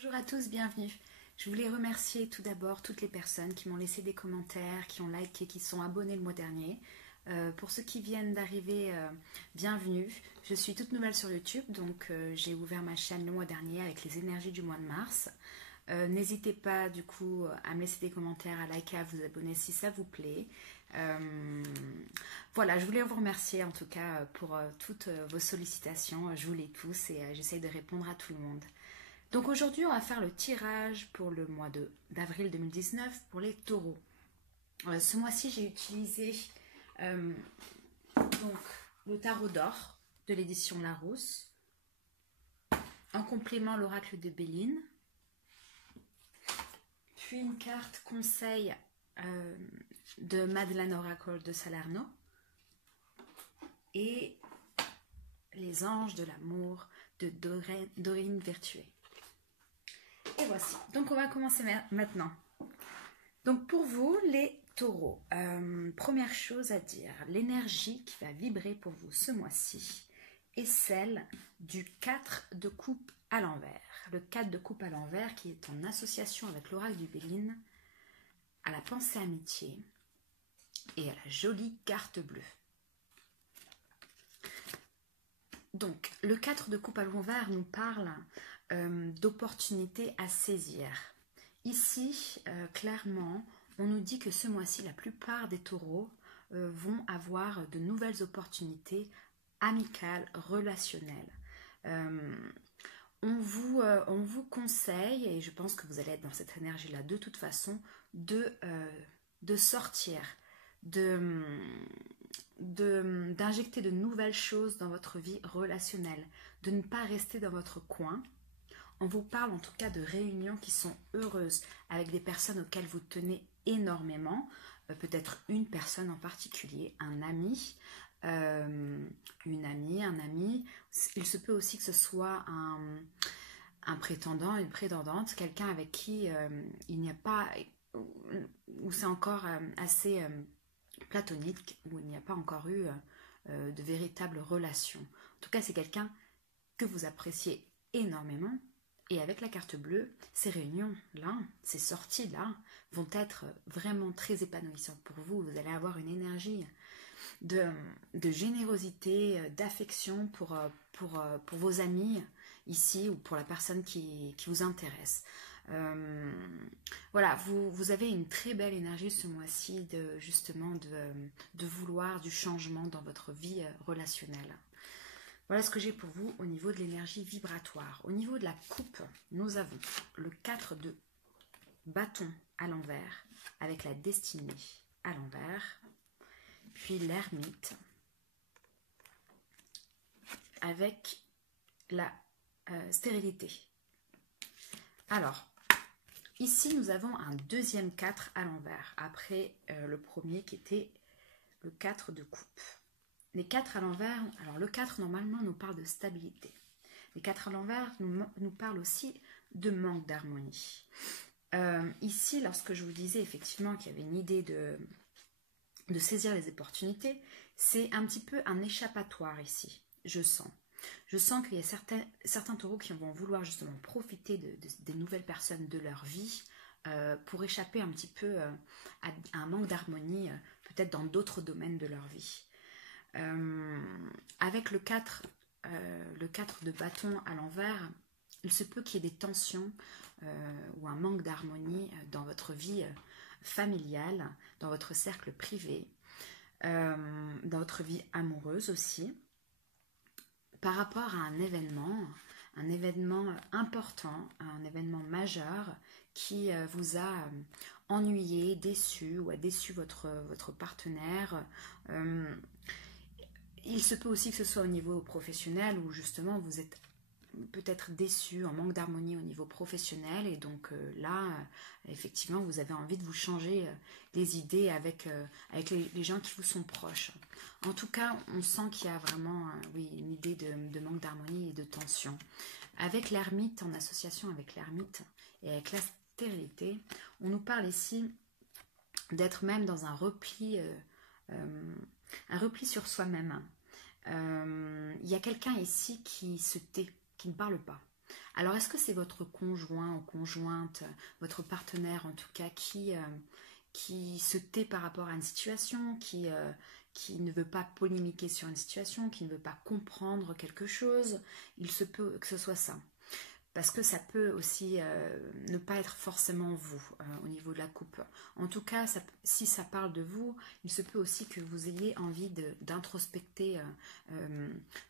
Bonjour à tous, bienvenue. Je voulais remercier tout d'abord toutes les personnes qui m'ont laissé des commentaires, qui ont liké, qui sont abonnés le mois dernier. Pour ceux qui viennent d'arriver, bienvenue. Je suis toute nouvelle sur YouTube, donc j'ai ouvert ma chaîne le mois dernier avec les énergies du mois de mars. N'hésitez pas du coup à me laisser des commentaires, à liker, à vous abonner si ça vous plaît. Voilà, je voulais vous remercier en tout cas pour toutes vos sollicitations. Je vous les tous et j'essaye de répondre à tout le monde. Donc aujourd'hui, on va faire le tirage pour le mois d'avril 2019 pour les taureaux. Ce mois-ci, j'ai utilisé euh, donc, le tarot d'or de l'édition Larousse. En complément, l'oracle de Béline. Puis une carte conseil de Madeleine Oracle de Salerno. Et les anges de l'amour de Dorine Vertué. Et voici. Donc on va commencer maintenant. Donc pour vous, les taureaux, première chose à dire, l'énergie qui va vibrer pour vous ce mois-ci est celle du 4 de coupe à l'envers. Le 4 de coupe à l'envers qui est en association avec l'oracle du Béline, à la pensée amitié et à la jolie carte bleue. Donc le 4 de coupe à l'envers nous parle d'opportunités à saisir. Ici, clairement, on nous dit que ce mois-ci, la plupart des taureaux vont avoir de nouvelles opportunités amicales, relationnelles. On vous conseille, et je pense que vous allez être dans cette énergie-là de toute façon, de sortir, d'injecter de nouvelles choses dans votre vie relationnelle, de ne pas rester dans votre coin. On vous parle en tout cas de réunions qui sont heureuses avec des personnes auxquelles vous tenez énormément, peut-être une personne en particulier, un ami, une amie, un ami. Il se peut aussi que ce soit un prétendant, une prétendante, quelqu'un avec qui il n'y a pas, où c'est encore assez platonique, où il n'y a pas encore eu de véritable relation. En tout cas, c'est quelqu'un que vous appréciez énormément. Et avec la carte bleue, ces réunions-là, ces sorties-là, vont être vraiment très épanouissantes pour vous. Vous allez avoir une énergie de générosité, d'affection pour vos amis ici ou pour la personne qui vous intéresse. Voilà, vous avez une très belle énergie ce mois-ci de vouloir du changement dans votre vie relationnelle. Voilà ce que j'ai pour vous au niveau de l'énergie vibratoire. Au niveau de la coupe, nous avons le 4 de bâton à l'envers avec la destinée à l'envers. Puis l'ermite avec la stérilité. Alors, ici nous avons un deuxième 4 à l'envers, après le premier qui était le 4 de coupe. Les 4 à l'envers, alors le 4 normalement nous parle de stabilité. Les 4 à l'envers nous parlent aussi de manque d'harmonie. Ici, lorsque je vous disais effectivement qu'il y avait une idée de saisir les opportunités, c'est un petit peu un échappatoire ici, je sens. Je sens qu'il y a certains taureaux qui vont vouloir justement profiter des nouvelles personnes de leur vie pour échapper un petit peu à un manque d'harmonie, peut-être dans d'autres domaines de leur vie. Avec le 4 de bâton à l'envers, il se peut qu'il y ait des tensions ou un manque d'harmonie dans votre vie familiale, dans votre cercle privé, dans votre vie amoureuse aussi, par rapport à un événement important, un événement majeur qui vous a ennuyé, déçu ou a déçu votre partenaire. Il se peut aussi que ce soit au niveau professionnel où justement vous êtes peut-être déçu, en manque d'harmonie au niveau professionnel et donc là, effectivement, vous avez envie de vous changer les idées avec les gens qui vous sont proches. En tout cas, on sent qu'il y a vraiment oui, une idée de manque d'harmonie et de tension. Avec l'ermite, en association avec l'ermite et avec la stérilité, on nous parle ici d'être même dans un repli sur soi-même. Il y a quelqu'un ici qui se tait, qui ne parle pas. Alors, est-ce que c'est votre conjoint ou conjointe, votre partenaire en tout cas, qui se tait par rapport à une situation, qui ne veut pas polémiquer sur une situation, qui ne veut pas comprendre quelque chose? Il se peut que ce soit ça. Parce que ça peut aussi ne pas être forcément vous au niveau de la coupe. En tout cas, si ça parle de vous, il se peut aussi que vous ayez envie d'introspecter,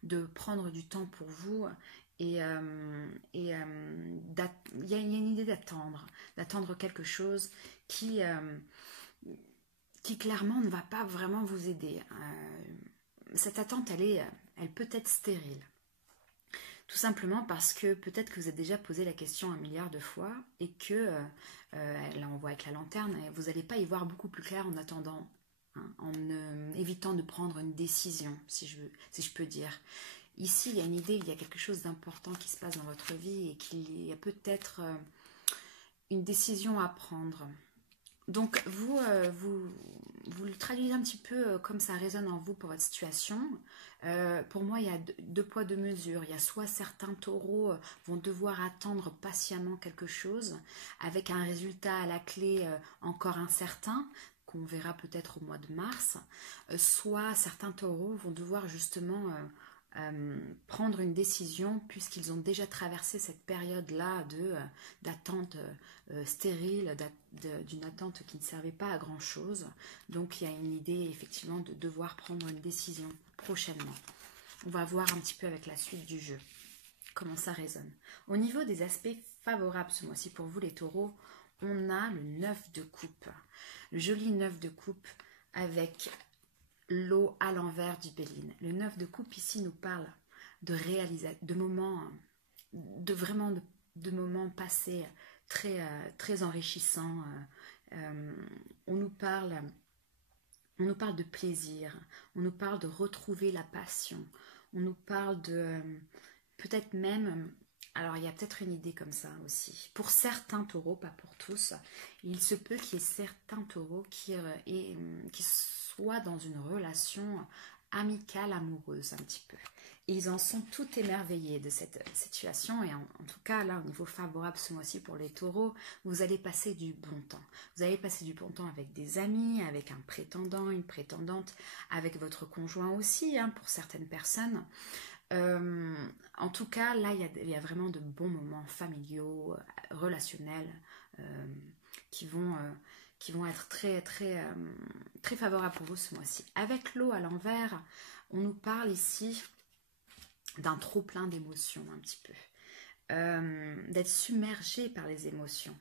de prendre du temps pour vous. Et il y a une idée d'attendre quelque chose qui clairement ne va pas vraiment vous aider. Cette attente, elle peut être stérile. Tout simplement parce que peut-être que vous avez déjà posé la question 1 milliard de fois et que, là on voit avec la lanterne, vous n'allez pas y voir beaucoup plus clair en attendant, hein, en évitant de prendre une décision, si je peux dire. Ici, il y a une idée, il y a quelque chose d'important qui se passe dans votre vie et qu'il y a peut-être une décision à prendre. Donc, vous le traduisez un petit peu comme ça résonne en vous pour votre situation. Pour moi, il y a deux poids, deux mesures. Il y a soit certains taureaux vont devoir attendre patiemment quelque chose avec un résultat à la clé encore incertain, qu'on verra peut-être au mois de mars. Soit certains taureaux vont devoir justement prendre une décision puisqu'ils ont déjà traversé cette période-là d'attente stérile, d'une attente qui ne servait pas à grand-chose. Donc il y a une idée effectivement de devoir prendre une décision prochainement. On va voir un petit peu avec la suite du jeu comment ça résonne. Au niveau des aspects favorables ce mois-ci pour vous les taureaux, on a le 9 de coupe. Le joli 9 de coupe avec l'eau à l'envers du Béline. Le 9 de coupe ici nous parle de moments, de moments passés très enrichissants. On nous parle de plaisir, on nous parle de retrouver la passion, on nous parle de peut-être même, alors il y a peut-être une idée comme ça aussi, pour certains taureaux, pas pour tous, il se peut qu'il y ait certains taureaux qui soient dans une relation amicale, amoureuse un petit peu. Et ils en sont tout émerveillés de cette situation et en tout cas là au niveau favorable ce mois-ci pour les taureaux, vous allez passer du bon temps. Vous allez passer du bon temps avec des amis, avec un prétendant, une prétendante, avec votre conjoint aussi hein, pour certaines personnes. En tout cas là il y a vraiment de bons moments familiaux, relationnels qui vont être très favorables pour vous ce mois-ci. Avec l'eau à l'envers, on nous parle ici d'un trop plein d'émotions un petit peu, d'être submergé par les émotions.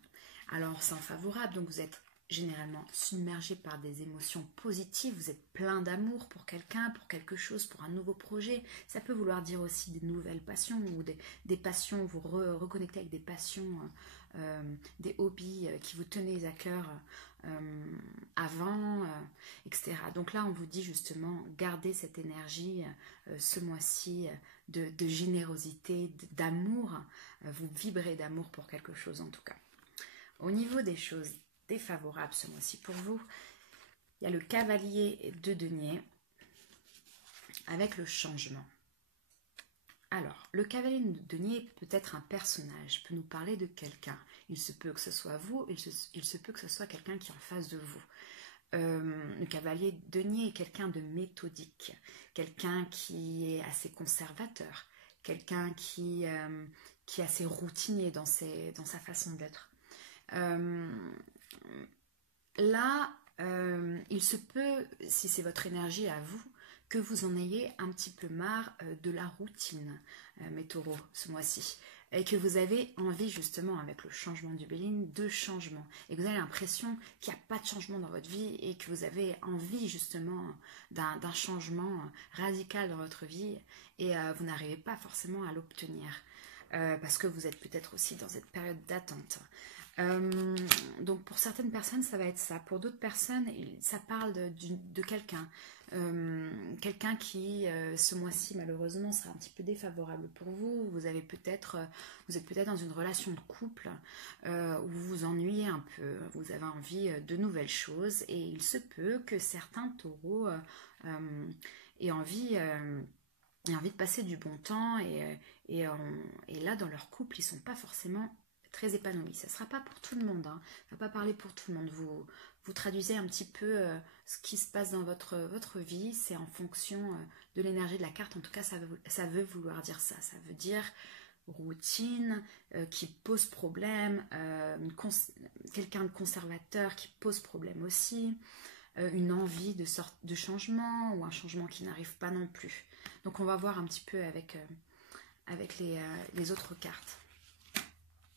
Alors c'est favorable, donc vous êtes généralement submergé par des émotions positives, vous êtes plein d'amour pour quelqu'un, pour quelque chose, pour un nouveau projet. Ça peut vouloir dire aussi des nouvelles passions ou des passions, vous reconnectez avec des passions, des hobbies qui vous tenaient à cœur avant, etc. Donc là on vous dit justement gardez cette énergie ce mois-ci de générosité, d'amour, vous vibrez d'amour pour quelque chose en tout cas. Au niveau des choses défavorables ce mois-ci pour vous, il y a le cavalier de denier avec le changement. Alors, le cavalier de denier peut être un personnage, peut nous parler de quelqu'un. Il se peut que ce soit vous, il se peut que ce soit quelqu'un qui est en face de vous. Le cavalier de denier est quelqu'un de méthodique, quelqu'un qui est assez conservateur, quelqu'un qui est assez routinier dans sa façon d'être. Là, il se peut, si c'est votre énergie à vous, que vous en ayez un petit peu marre de la routine, mes taureaux, ce mois-ci. Et que vous avez envie, justement, avec le changement du Béline, de changement. Et que vous avez l'impression qu'il n'y a pas de changement dans votre vie et que vous avez envie, justement, d'un changement radical dans votre vie et vous n'arrivez pas forcément à l'obtenir. Parce que vous êtes peut-être aussi dans cette période d'attente. Donc pour certaines personnes ça va être ça, pour d'autres personnes ça parle de quelqu'un, quelqu'un qui ce mois-ci malheureusement sera un petit peu défavorable pour vous. Vous êtes peut-être dans une relation de couple où vous vous ennuyez un peu, vous avez envie de nouvelles choses et il se peut que certains taureaux aient envie et envie de passer du bon temps et là dans leur couple ils sont pas forcément très épanouis. Ça ne sera pas pour tout le monde, hein. Ça ne va pas parler pour tout le monde. Vous traduisez un petit peu ce qui se passe dans votre vie, c'est en fonction de l'énergie de la carte. En tout cas ça veut vouloir dire ça. Ça veut dire routine qui pose problème, quelqu'un de conservateur qui pose problème aussi, une envie de changement ou un changement qui n'arrive pas non plus. Donc on va voir un petit peu avec les autres cartes.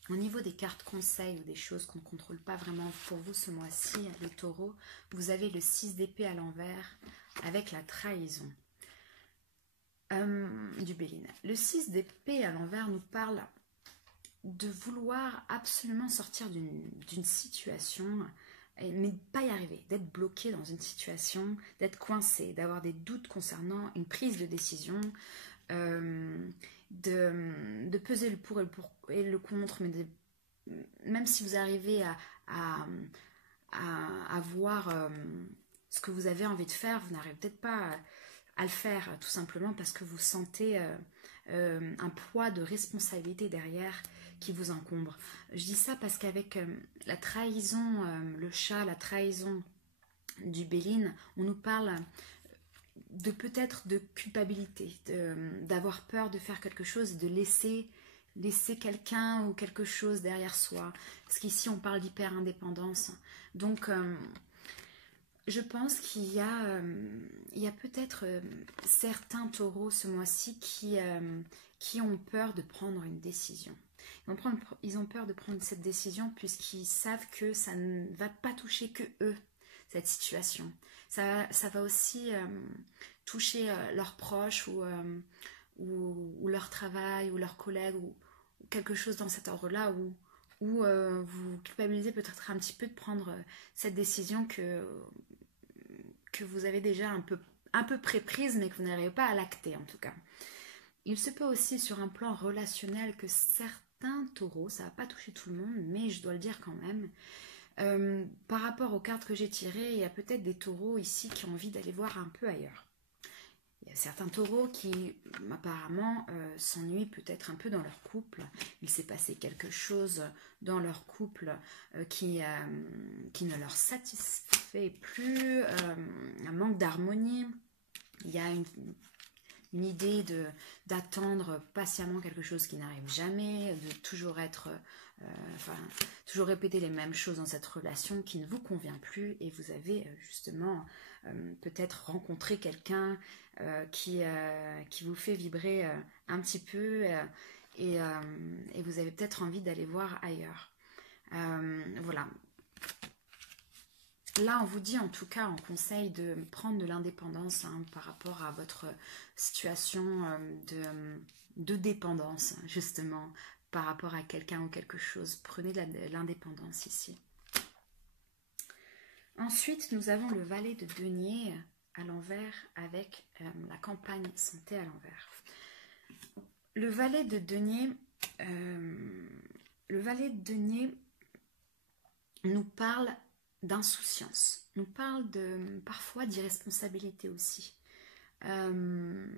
Au niveau des cartes conseils ou des choses qu'on ne contrôle pas vraiment pour vous ce mois-ci, les taureaux, vous avez le 6 d'épée à l'envers avec la trahison du Béline. Le 6 d'épée à l'envers nous parle de vouloir absolument sortir d'une situation, mais pas y arriver, d'être bloqué dans une situation, d'être coincé, d'avoir des doutes concernant une prise de décision, de peser le pour et le contre, mais même si vous arrivez à voir ce que vous avez envie de faire, vous n'arrivez peut-être pas à le faire, tout simplement parce que vous sentez un poids de responsabilité derrière qui vous encombre. Je dis ça parce qu'avec la trahison, le chat, la trahison du Béline, on nous parle de peut-être de culpabilité, d'avoir peur de faire quelque chose, de laisser quelqu'un ou quelque chose derrière soi. Parce qu'ici, on parle d'hyper-indépendance. Donc, je pense qu'il y a peut-être certains taureaux ce mois-ci qui ont peur de prendre une décision. Ils ont peur de prendre cette décision puisqu'ils savent que ça ne va pas toucher que eux, cette situation. Ça va aussi toucher leurs proches ou leur travail ou leurs collègues ou quelque chose dans cet ordre-là où vous culpabilisez peut-être un petit peu de prendre cette décision que vous avez déjà un peu pré-prise mais que vous n'arrivez pas à l'acter en tout cas. Il se peut aussi sur un plan relationnel que certains taureaux, ça ne va pas toucher tout le monde, mais je dois le dire quand même, par rapport aux cartes que j'ai tirées, il y a peut-être des taureaux ici qui ont envie d'aller voir un peu ailleurs. Il y a certains taureaux qui apparemment s'ennuient peut-être un peu dans leur couple. Il s'est passé quelque chose dans leur couple qui ne leur satisfait plus, un manque d'harmonie. Il y a une idée d'attendre patiemment quelque chose qui n'arrive jamais, de toujours toujours répéter les mêmes choses dans cette relation qui ne vous convient plus et vous avez justement peut-être rencontré quelqu'un qui vous fait vibrer un petit peu et vous avez peut-être envie d'aller voir ailleurs. Voilà. Là, on vous dit en tout cas en conseil de prendre de l'indépendance par rapport à votre situation de dépendance, justement, par rapport à quelqu'un ou quelque chose. Prenez de l'indépendance ici. Ensuite, nous avons le valet de denier à l'envers avec la campagne santé à l'envers. Le valet de denier nous parle d'insouciance, nous parle parfois d'irresponsabilité aussi, nous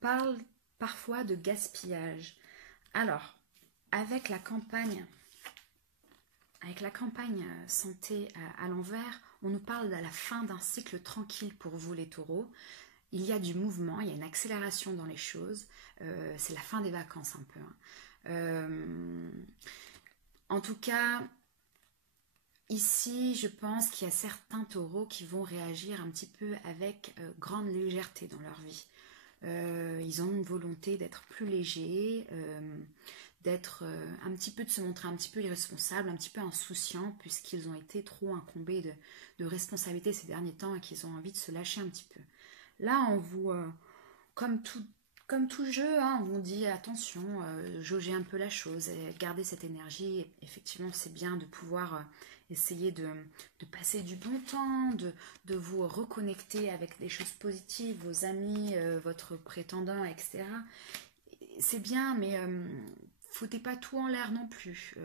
parle parfois de gaspillage. Alors, avec la campagne santé à l'envers, on nous parle de la fin d'un cycle tranquille pour vous les taureaux. Il y a du mouvement, il y a une accélération dans les choses, c'est la fin des vacances un peu, hein. En tout cas, ici, je pense qu'il y a certains taureaux qui vont réagir un petit peu avec grande légèreté dans leur vie. Ils ont une volonté d'être plus légers, de se montrer un petit peu irresponsables, un petit peu insouciants, puisqu'ils ont été trop incombés de responsabilités ces derniers temps et qu'ils ont envie de se lâcher un petit peu. Là, on vous, comme tout jeu, hein, on vous dit attention, jaugez un peu la chose, gardez cette énergie. Effectivement, c'est bien de pouvoir essayer de passer du bon temps, de vous reconnecter avec des choses positives, vos amis, votre prétendant, etc. C'est bien, mais foutez pas tout en l'air non plus.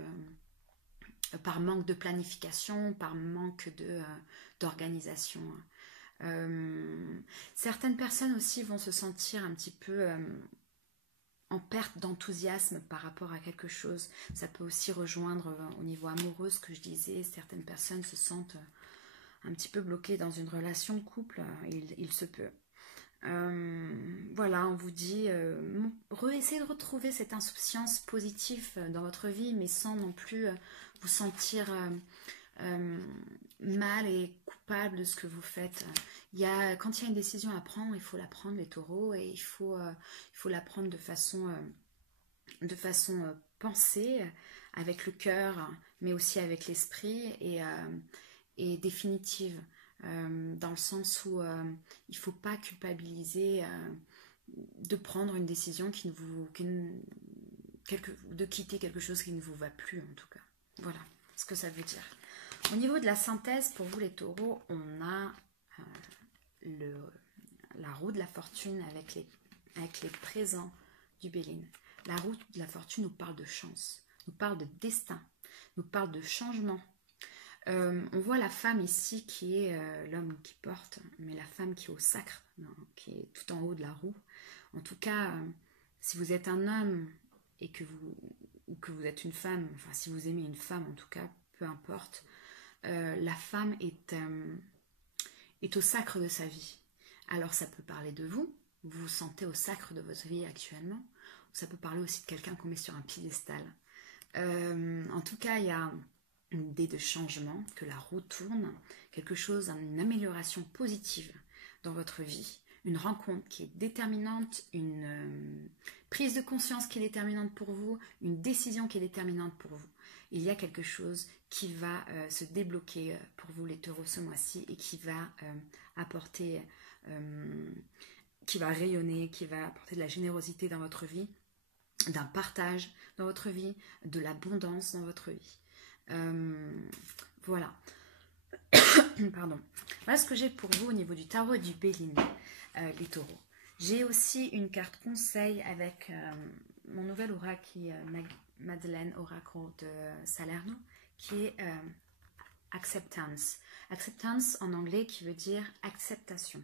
Par manque de planification, par manque d'organisation. Certaines personnes aussi vont se sentir un petit peu en perte d'enthousiasme par rapport à quelque chose. Ça peut aussi rejoindre au niveau amoureux ce que je disais. Certaines personnes se sentent un petit peu bloquées dans une relation de couple. Il se peut. Voilà, on vous dit, essayez de retrouver cette insouciance positive dans votre vie, mais sans non plus vous sentir mal et coupable de ce que vous faites. Quand il y a une décision à prendre, il faut la prendre, les taureaux, et il faut la prendre de façon pensée, avec le cœur, mais aussi avec l'esprit, et définitive, dans le sens où il ne faut pas culpabiliser de prendre une décision de quitter quelque chose qui ne vous va plus, en tout cas. Voilà ce que ça veut dire. Au niveau de la synthèse, pour vous les taureaux, on a la roue de la fortune avec les présents du Béline. La roue de la fortune nous parle de chance, nous parle de destin, nous parle de changement. On voit la femme ici qui est l'homme qui porte, mais la femme qui est au sacre, qui est tout en haut de la roue. En tout cas, si vous êtes un homme et que vous êtes une femme, enfin si vous aimez une femme en tout cas, peu importe, la femme est au sacre de sa vie. Alors ça peut parler de vous, vous vous sentez au sacre de votre vie actuellement, ça peut parler aussi de quelqu'un qu'on met sur un piédestal. En tout cas, il y a une idée de changement, que la roue tourne, quelque chose, une amélioration positive dans votre vie, une rencontre qui est déterminante, une prise de conscience qui est déterminante pour vous, une décision qui est déterminante pour vous. Il y a quelque chose qui va se débloquer pour vous les taureaux ce mois-ci et qui va apporter, qui va rayonner, qui va apporter de la générosité dans votre vie, d'un partage dans votre vie, de l'abondance dans votre vie. Voilà. Pardon. Voilà ce que j'ai pour vous au niveau du tarot et du Béline, les taureaux. J'ai aussi une carte conseil avec mon nouvel oracle qui est Madeleine, oracle de Salerno, qui est acceptance. Acceptance en anglais qui veut dire acceptation.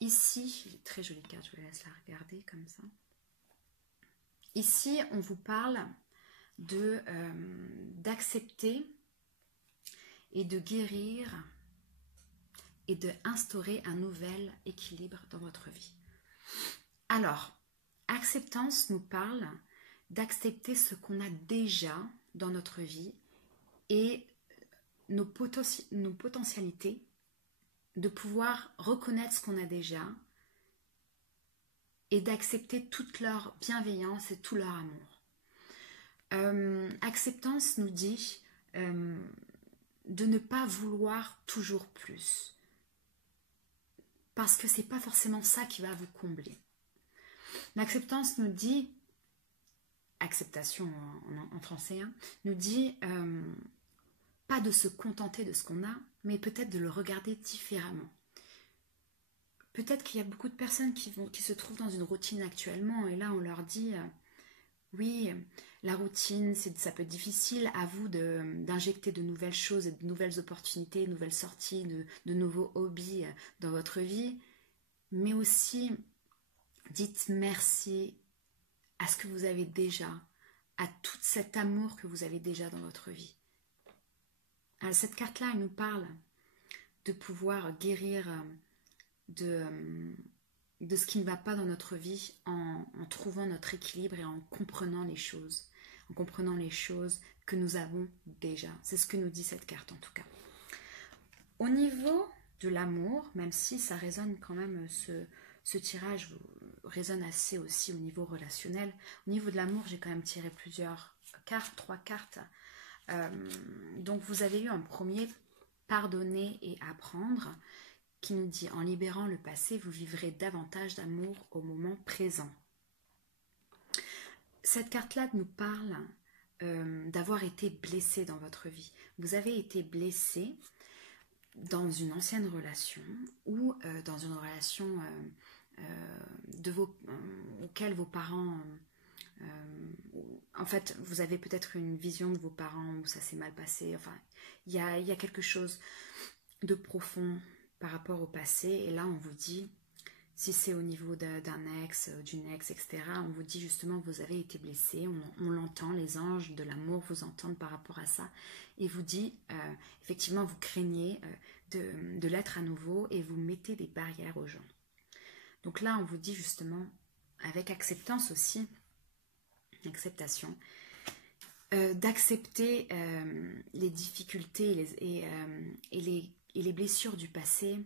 Ici, très jolie carte, je vous laisse la regarder comme ça. Ici, on vous parle d'accepter et de guérir et d'instaurer un nouvel équilibre dans votre vie. Alors, acceptance nous parle d'accepter ce qu'on a déjà dans notre vie et nos potentialités, de pouvoir reconnaître ce qu'on a déjà et d'accepter toute leur bienveillance et tout leur amour. Acceptance nous dit de ne pas vouloir toujours plus, parce que c'est pas forcément ça qui va vous combler. L'acceptance nous dit, acceptation en français, nous dit pas de se contenter de ce qu'on a, mais peut-être de le regarder différemment. Peut-être qu'il y a beaucoup de personnes qui se trouvent dans une routine actuellement, et là on leur dit oui, la routine, ça peut être difficile, à vous d'injecter de nouvelles choses et de nouvelles opportunités, de nouvelles sorties, de nouveaux hobbies dans votre vie, mais aussi dites merci à ce que vous avez déjà, à tout cet amour que vous avez déjà dans votre vie. Alors, cette carte-là, elle nous parle de pouvoir guérir de ce qui ne va pas dans notre vie en trouvant notre équilibre et en comprenant les choses que nous avons déjà. C'est ce que nous dit cette carte en tout cas. Au niveau de l'amour, même si ça résonne quand même, ce tirage résonne assez aussi au niveau relationnel. Au niveau de l'amour, j'ai quand même tiré plusieurs cartes, 3 cartes. Donc vous avez eu en premier pardonner et apprendre, qui nous dit en libérant le passé, vous vivrez davantage d'amour au moment présent. Cette carte-là nous parle d'avoir été blessé dans votre vie. Vous avez été blessé dans une ancienne relation ou dans une relation auquel vos parents... en fait, vous avez peut-être une vision de vos parents où ça s'est mal passé. Enfin, il y a quelque chose de profond par rapport au passé. Et là, on vous dit, si c'est au niveau d'un ex, d'une ex, etc., on vous dit justement vous avez été blessé, on l'entend, les anges de l'amour vous entendent par rapport à ça, et vous dit, effectivement, vous craignez de l'être à nouveau, et vous mettez des barrières aux gens. Donc là, on vous dit justement, avec acceptance aussi, acceptation, d'accepter les difficultés et les blessures du passé,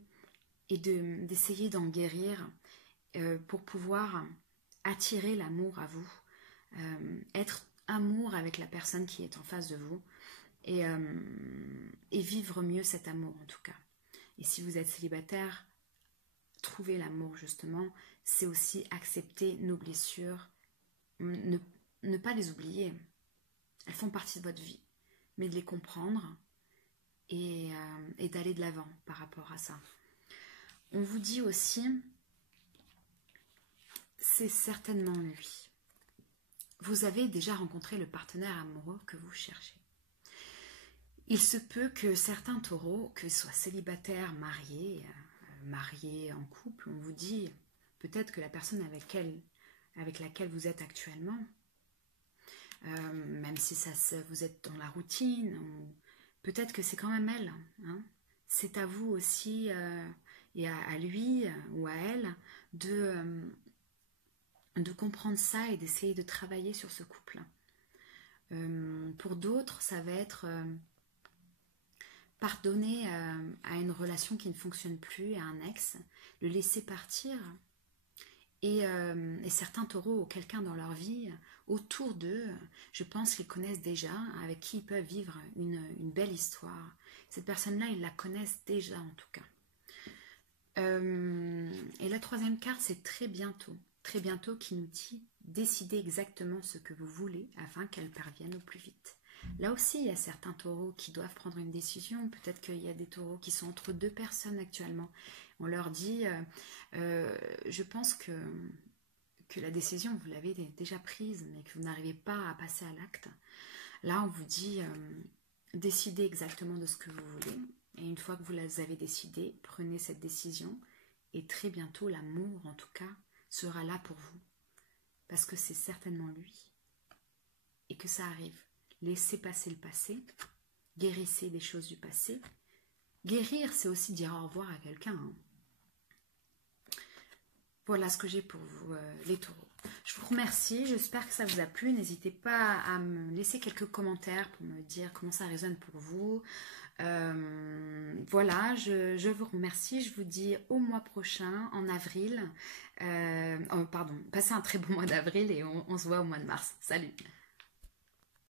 et d'essayer d'en guérir pour pouvoir attirer l'amour à vous, être amour avec la personne qui est en face de vous, et vivre mieux cet amour en tout cas. Et si vous êtes célibataire, trouver l'amour justement, c'est aussi accepter nos blessures, ne pas les oublier, elles font partie de votre vie, mais de les comprendre et d'aller de l'avant par rapport à ça. On vous dit aussi, c'est certainement lui. Vous avez déjà rencontré le partenaire amoureux que vous cherchez. Il se peut que certains taureaux, qu'ils soient célibataires, mariés en couple, on vous dit peut-être que la personne avec laquelle vous êtes actuellement, même si vous êtes dans la routine, peut-être que c'est quand même elle. Hein. C'est à vous aussi et à lui ou à elle de comprendre ça et d'essayer de travailler sur ce couple. Pour d'autres, ça va être pardonner à une relation qui ne fonctionne plus, à un ex, le laisser partir. Et certains taureaux ont quelqu'un dans leur vie, autour d'eux, je pense qu'ils connaissent déjà, avec qui ils peuvent vivre une belle histoire. Cette personne-là, ils la connaissent déjà en tout cas. Et la troisième carte, c'est très bientôt qui nous dit décidez exactement ce que vous voulez afin qu'elle parvienne au plus vite. Là aussi, il y a certains taureaux qui doivent prendre une décision. Peut-être qu'il y a des taureaux qui sont entre deux personnes actuellement. On leur dit, je pense que la décision, vous l'avez déjà prise, mais que vous n'arrivez pas à passer à l'acte. Là, on vous dit, décidez exactement de ce que vous voulez. Et une fois que vous avez décidé, prenez cette décision. Et très bientôt, l'amour, en tout cas, sera là pour vous. Parce que c'est certainement lui. Et que ça arrive. Laissez passer le passé. Guérissez des choses du passé. Guérir, c'est aussi dire au revoir à quelqu'un. Hein. Voilà ce que j'ai pour vous, les taureaux. Je vous remercie, j'espère que ça vous a plu. N'hésitez pas à me laisser quelques commentaires pour me dire comment ça résonne pour vous. Voilà, je vous remercie. Je vous dis au mois prochain, en avril. Passez un très bon mois d'avril et on se voit au mois de mars. Salut!